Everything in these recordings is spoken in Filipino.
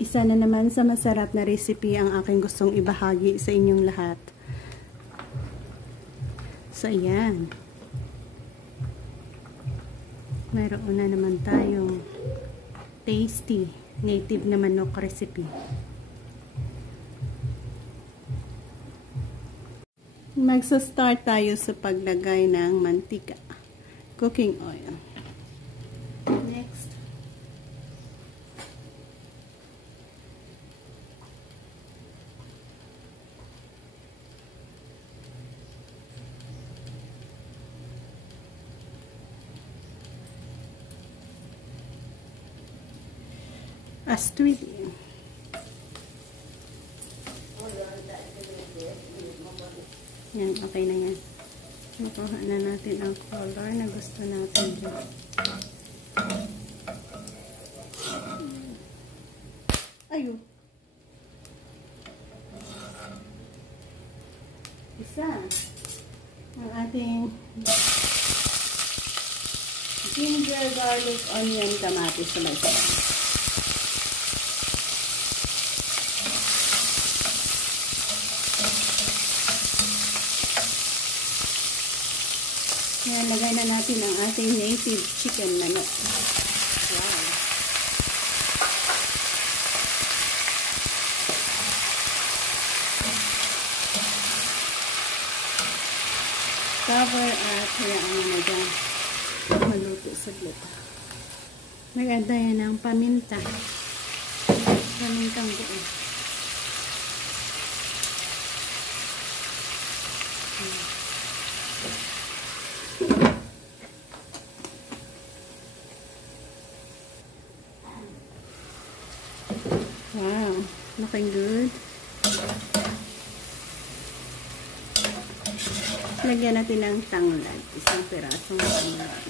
Isa na naman sa masarap na recipe ang aking gustong ibahagi sa inyong lahat. So, ayan. Mayroon na naman tayong tasty native na manok recipe. Magsa-start tayo sa paglagay ng mantika. Cooking oil. Next. Astuidi. Yan, okay na yan. Makuha na natin ang color na gusto natin dyan. Ayun. Isa. Ang ating ginger, garlic, onion, kamatis sa may sarap. Ngayon, lagay na natin ang ating native chicken manok. Wow! Cover at hayaan mo na dyan. Maluto sa luto. Mag-add yan ng paminta. Pamintang buo. Wow, looking good. Lagyan natin ng tanglad. Isang pirasong tanglad.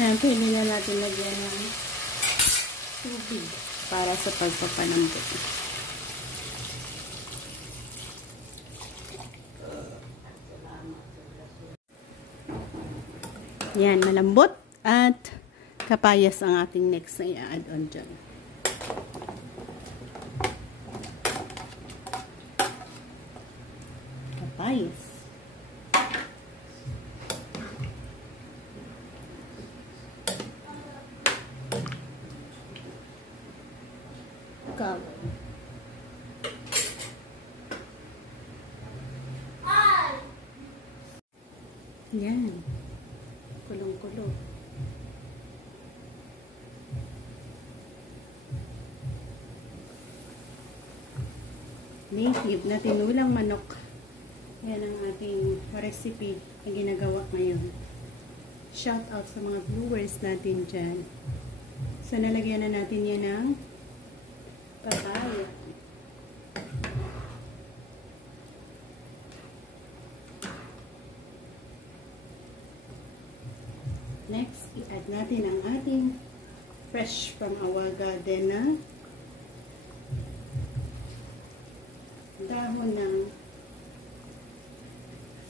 Yan, pwede na natin lagyan ng tubig para sa pagpapanambot. Yan, malambot at kapayas ang ating next na i-add on dyan. Kapayas. Yan. Kulong-kulong. Native na tinulang manok. Yan ang ating recipe na ginagawa ngayon. Shout out sa mga viewers natin dyan. So, nalagyan na natin yan ng papaya. Next, i-add natin ang ating fresh from our garden na dahon ng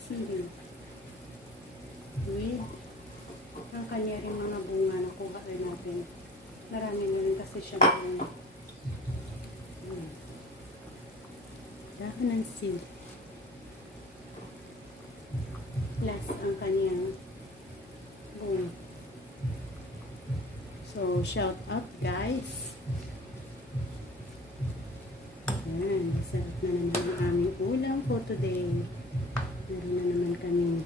sili with ang kanya rin mga bunga na kuha rin natin. Marami rin kasi siya bunga. Dahon ng sili plus ang kanyang bunga. So, shout out guys. Ayan, sarap na naman ang aming ulam for today. Meron na naman kami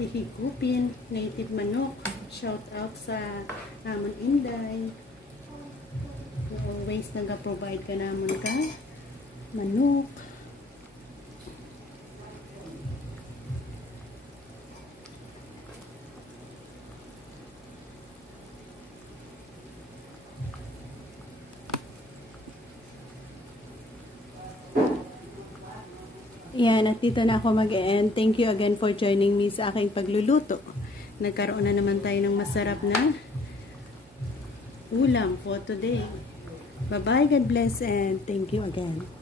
hihigupin, native manok. Shout out sa Amon Inday. Always nag-provide ka naman ka manok. Yan, at dito na ako mag-end. Thank you again for joining me sa aking pagluluto. Nagkaroon na naman tayo ng masarap na ulam for today. Bye-bye, God bless, and thank you again.